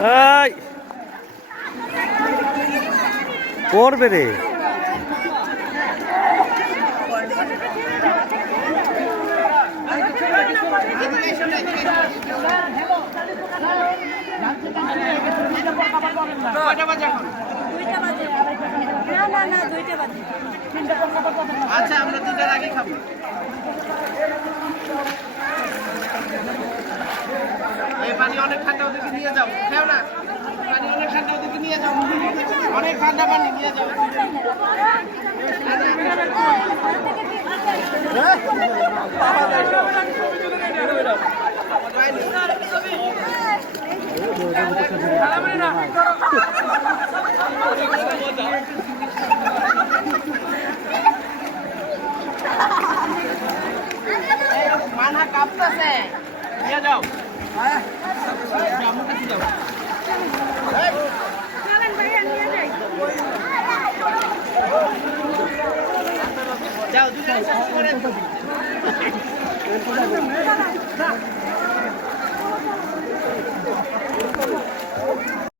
এই পড়বে রে। আচ্ছা আমরা 2টার আগে খাবো। এই পানি অনেক ঠান্ডা, ওদেরকে নিয়ে যাও। খেও না, পানি অনেক ঠান্ডা, ওদেরকে নিয়ে যাও। অনেক ঠান্ডা পানি নিয়ে যাও। মানহা কাঁপতেছে, নিয়ে যাও। যাও, দুজনে শেষ করে